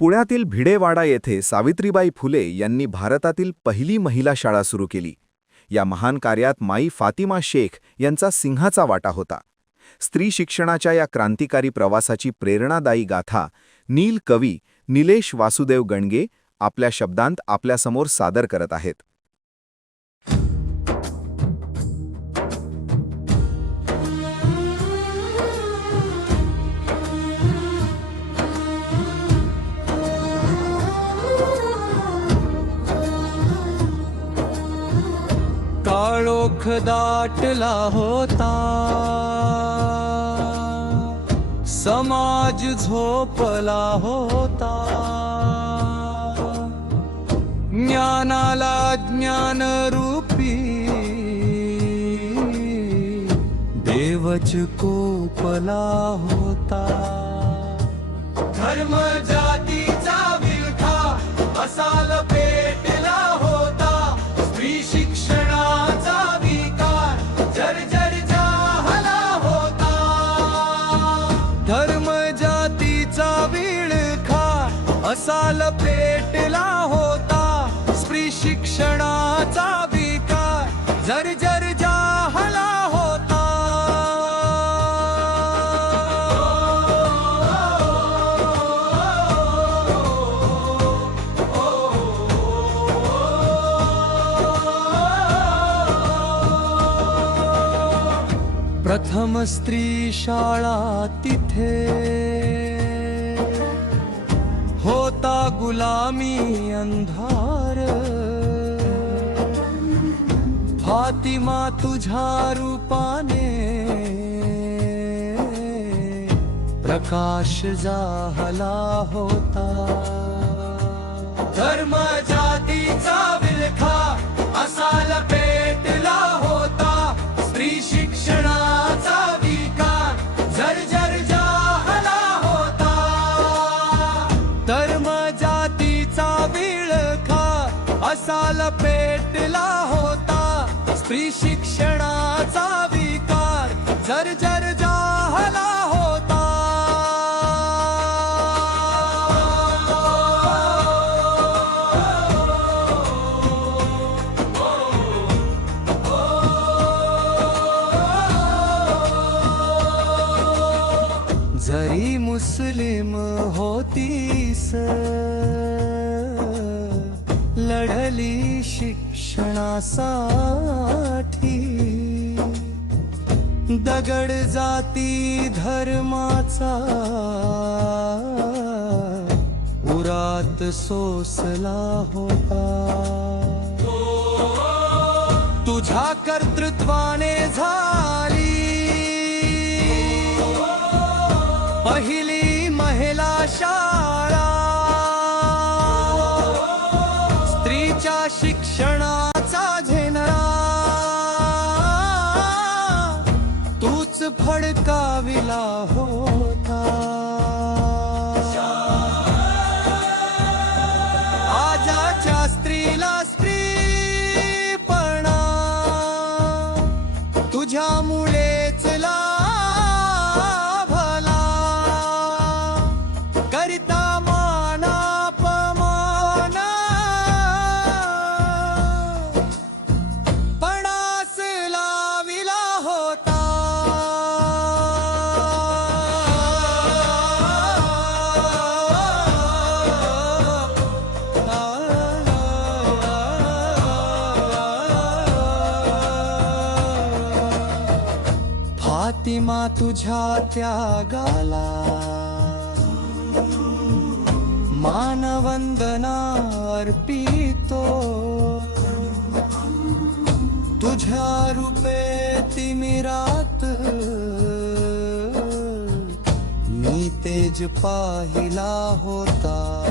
पुण्यातील भिडेवाडा येथे सावित्रीबाई फुले यांनी भारतातील पहिली महिला शाळा सुरू केली. या महान कार्यात माई फातिमा शेख यांचा सिंहाचा वाटा होता. स्त्री शिक्षणाच्या या क्रांतिकारी प्रवासाची प्रेरणादायी गाथा नील कवी निलेश वासुदेव गणगे आपल्या शब्दांत आपल्यासमोर सादर करत आहेत. काळोख दाटला होता. समाज झोपला होता. ज्ञानाला ज्ञान रूपी देवच कोपला होता. धर्म जातीचा विलखा असाल असाल पेटला होता स्त्री शिक्षणाचा विकार. जर्जर होता. प्रथम स्त्री शाळा तिथे. गुलामी अंधार। फातिमा तुझ्या रूपाने। प्रकाश जाहला होता। धर्म जातीचा असाल लपेटला होता. स्त्री शिक्षणाचा विकार. जर्जर जाहला होता. जरी मुस्लिम होतीस लढली शिक्षणासाठी. दगड जाती धर्माचा. उरात सोसला होता. तुझ्या कर्तृत्वाने झाली. पहिली महिला शा शिक्षणाचा झेनरा तूच फडकाविला हो. प्रतिमा तुझ्या त्यागाला. मानवंदना अर्पितो. तुझ्या रूपे तिमिरात. मी तेज पाहिला होता.